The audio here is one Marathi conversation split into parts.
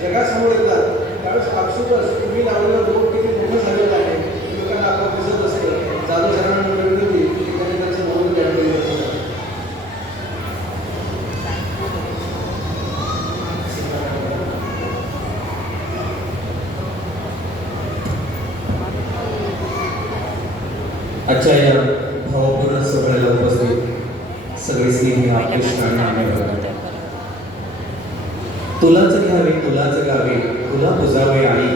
जगासमोर येतात त्यावेळेस आपसुकच तुम्ही लावलेला रोग किती मोठं झालेला आहे लोकांना आपण दिसत असतं जाधव सरांना विनंती की त्यांनी त्यांचं म्हणून द्यावे आजच्या या भावपूर्ण सोहळ्याला उपस्थित सगळे स्नेही आकृष्ट आणि आम्ही तुलाच घ्यावे तुलाच गावे तुला पुजावे आई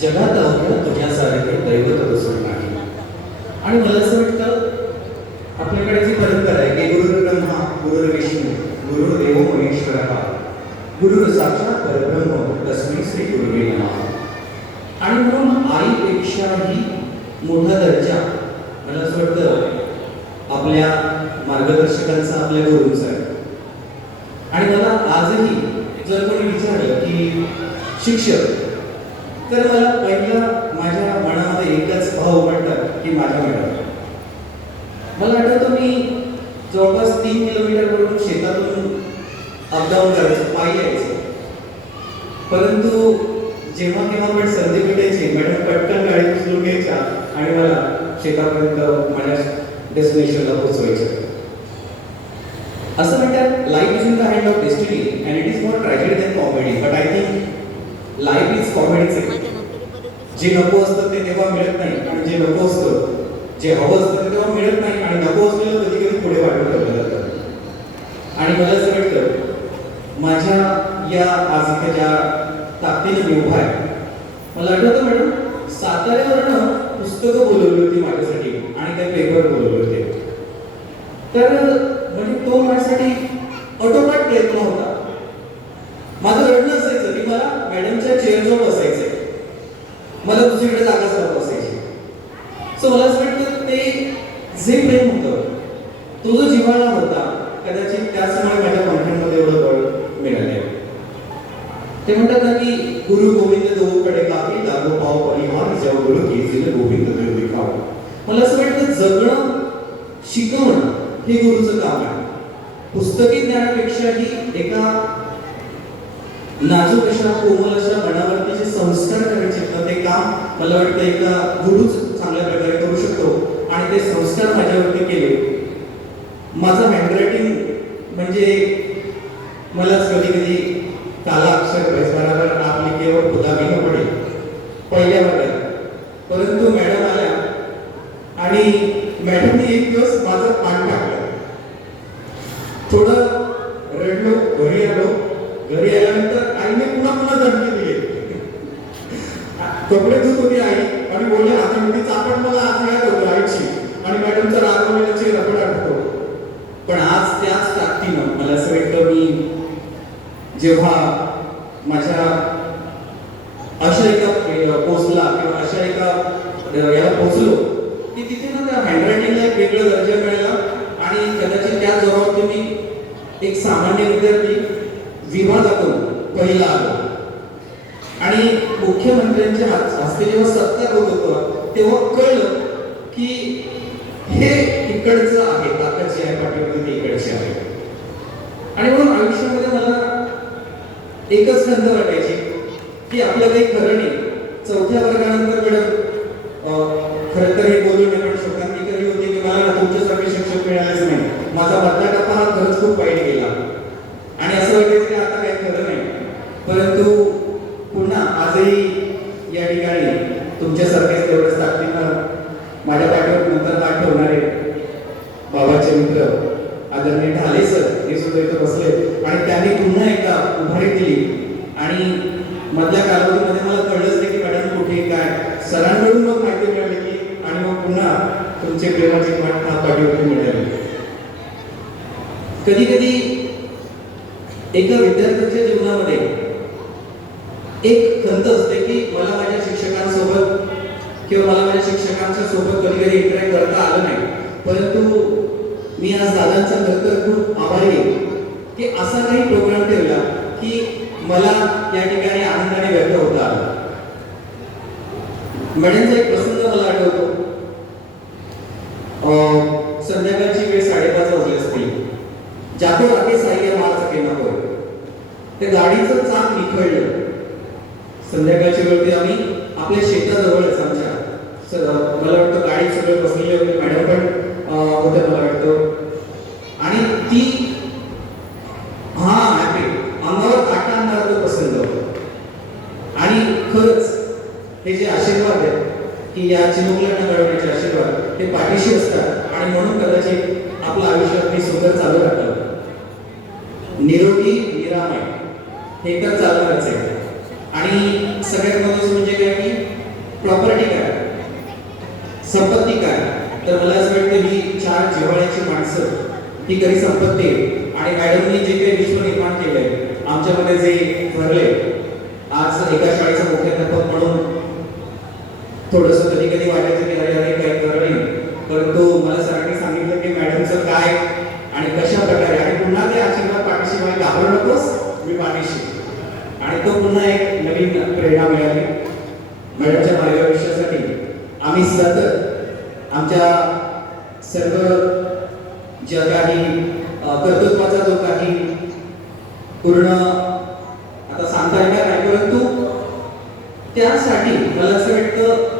जगात अवघड तुझ्यासारखे दैवत दुसरं नाही आणि मला असं वाटतं आपल्याकडे जी परंपरा आहे की गुरु ब्रह्मा गुरु विष्णू गुरु देव महेश्वर गुरु साक्षात परब्रह्म तस्मी श्री गुरुवे आणि म्हणून आईपेक्षाही मोठा दर्जा मला असं वाटतं आपल्या मार्गदर्शकांचा आपल्या गुरुंचा आहे. आणि मला आजही जर कोणी विचारलं की शिक्षक तर मला पहिला माझ्या मनामध्ये एकच भाव पडतात की माझ्या मॅडम. मला आठवतं मी जवळपास तीन किलोमीटरवरून शेतातून अपडाऊन करायचं पायी यायचं. परंतु जेव्हा केव्हा पण संधी भेटायची मॅडम पटकन गाडी उचलून घ्यायच्या आणि मला शेतापर्यंत माझ्या डेस्टिनेशनला पोहोचवायचं असं म्हणतात life is in the hand of destiny and it is more tragedy than comedy but I think life is कॉमेडीच जे नको असतं ते तेव्हा मिळत नाही. आणि जे नको असतं जे हवं असतं ते तेव्हा मिळत नाही. आणि नको असलेलं कधी कधी पुढे वाटून ठेवलं जातं. आणि मला असं वाटतं माझ्या या आज इथे ज्या ताकदीने मी उभा आहे मला आठवतं मॅडम साताऱ्यावरनं पुस्तकं बोलवली होती माझ्यासाठी आणि त्या पेपर बोलवले होते. तर तो माझ्यासाठी ऑटोमॅट प्रयत्न होता. माझं रडणं असायचं की मला मॅडमच्या चेअरजवळ बसायचंय. मला दुसरीकडे जागा सरत बसायची. सो मला असं वाटतं ते जे प्रेम होतं तो जो जिव्हाळा होता कदाचित त्याचमुळे माझ्या कॉन्फिडन्समध्ये एवढं बळ मिळाले ते म्हणतात ना की गुरु गोविंद दोकडे काही लागो पाव परिवार जेव्हा गुरु केसीने गोविंद देव दिखाव. मला असं वाटतं जगणं शिकवणं हे गुरुचं काम आहे. पुस्तकी ज्ञानापेक्षाही एका नाजूक अशा कोमल अशा मनावरती जे संस्कार करायचे आहेत ते काम मला वाटतं एका गुरुच चांगल्या प्रकारे करू शकतो. आणि ते संस्कार माझ्यावरती केले. माझं हँडरायटिंग म्हणजे मलाच कधी कधी काला अक्षर बरोबर आपली केवळ खुदा घेऊन पडे पहिल्या वर्गात परंतु मॅडम आल्या आणि मॅडमने एक दिवस माझं पान टाकलं थोडं रडलो घरी घरी आल्यानंतर आईने पुन्हा पुन्हा धमकी दिली. कपडे धुत होती आई आणि बोलले आता मी आपण मला आज याद होतो आईची. आणि मॅडमचा रागवलेला चेहरा पण आठवतो पण आज त्याच ताकदीनं मला असं वाटतं मी जेव्हा माझ्या अशा एका पोचला किंवा अशा एका याला पोचलो की तिथे ना त्या हँडरायटिंगला एक वेगळं दर्जा मिळाला आणि कदाचित त्या जोरावरती मी एक सामान्य विद्यार्थी विभागातून पहिला आलो. आणि मुख्यमंत्र्यांच्या हात- हस्ते जेव्हा सत्कार होत होतं तेव्हा कळलं की हे इकडचं आहे ताकद जी आहे पाठीवरती ते इकडचे आहे. आणि म्हणून आयुष्यामध्ये मला एकच खंत वाटायची की आपल्या काही खरं नाही. चौथ्या वर्गानंतर मॅडम खरं तर हे बोलून मी पण शोकांती कधी होती की मला ना तुमच्यासारखे शिक्षक मिळालेच नाही. माझा मधला टप्पा हा खरंच खूप वाईट गेला. आणि असं वाटायचं की आता काही खरं नाही परंतु पुन्हा आजही या ठिकाणी तुमच्यासारखेच तेवढंच ताकदीनं माझ्या पाठीवर नंतर हात ठेवणारे बाबाचे मित्र आदरणीय ढाले सर हे सुद्धा इथं बसले. आणि त्यांनी पुन्हा एकदा उभारी दिली. आणि मधल्या कालावधीमध्ये मला कळलंच नाही की मॅडम कुठे काय. सरांकडून मग माहिती मिळाली की आणि मग पुन्हा तुमचे प्रेमाचे पाठीवरती मिळाले. कधी कधी एका विद्यार्थ्याच्या जीवनामध्ये एक खंत असते की मला माझ्या शिक्षकांसोबत किंवा मला माझ्या शिक्षकांच्या सोबत कधी कधी इंटरॅक्ट करता आलं नाही. परंतु मी आज दादांचा खरंतर खूप आभारी आहे की असा काही प्रोग्राम ठेवला की मला या ठिकाणी आनंदाने व्यक्त होता आला. मॅडमचा एक प्रसंग मला आठवतो. संध्याकाळची वेळ साडेपाच वाजली असतील. जातो राखे साई मार्च केला होय ते गाडीचं चाक निखळलं. संध्याकाळच्या वेळी आम्ही आपल्या शेताजवळच आमच्या. मला वाटतं गाडी सगळे बसलेले होते मॅडम पण अं, होत्या मला वाटतं. आणि ती हा हॅपी अंगावर काटा आणणारा तो प्रसंग. आणि खरंच हे जे आशीर्वाद आहेत की या चिमुकल्यांना घडवण्याचे आशीर्वाद ते पाठीशी असतात. आणि म्हणून कदाचित आपलं आयुष्य अगदी सुंदर चालू राहतं. निरोगी निरामय. हे तर चालणारच आहे. आणि सगळ्यात महत्वाचं म्हणजे काय की प्रॉपर्टी काय संपत्ती काय तर मला असं वाटतं ही चार जिव्हाळ्याची माणसं ही खरी संपत्ती आहे. आणि मॅडमनी जे काही विश्व निर्माण केलंय आमच्यामध्ये जे भरले आज एका शाळेचा मुख्याध्यापक म्हणून थोडस कधी कधी वाटायचं की अरे अरे काही खरं नाही. परंतु मला सरांनी सांगितलं की मॅडमचं काय आणि कशा प्रकारे आणि पुन्हा ते आशीर्वाद पाठीशी मला घाबरू नकोस मी पाठीशी आणि तो पुन्हा एक नवीन प्रेरणा मिळाली. मॅडमच्या मार्गदर्शनासाठी आम्ही सतत आमच्या सर्व ज्या काही कर्तृत्वाचा जो काही पूर्ण आता सांगता येणार नाही परंतु त्यासाठी मला असं वाटतं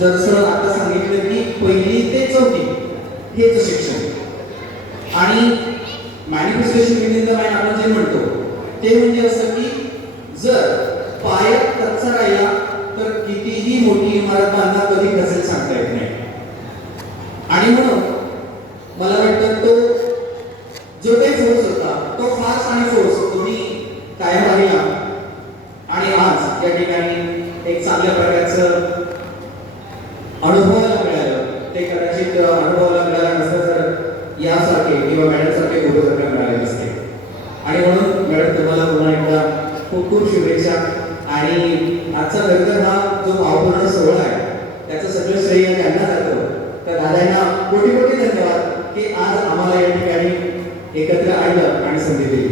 जसं आता सांगितलं की पहिली ते चौथी हेच शिक्षण आणि मॅनिफेस्टेशन विदिन द आपण जे म्हणतो ते म्हणजे असं की जर पायात कच्चा राहिला तर कितीही मोठी कधी कसेल सांगता येत नाही. आणि म्हणून मला वाटतं तो जो काही फोर्स होता तो फास्ट आणि फोर्स तुम्ही कायम राहिला आणि आज या ठिकाणी एक चांगल्या प्रकारचं अनुभवायला मिळालं. ते कदाचित अनुभवाला मिळालं नसतं तर यासारखे किंवा मॅडमसारखे गुरुसारखे मिळाले असते आणि म्हणून मॅडम तुम्हाला पुन्हा एकदा खूप खूप शुभेच्छा. आणि आजचा नंतर हा जो भावपूर्ण सोहळा आहे त्याचं सगळं श्रेय त्यांना जातं तर दादांना कोटी कोटी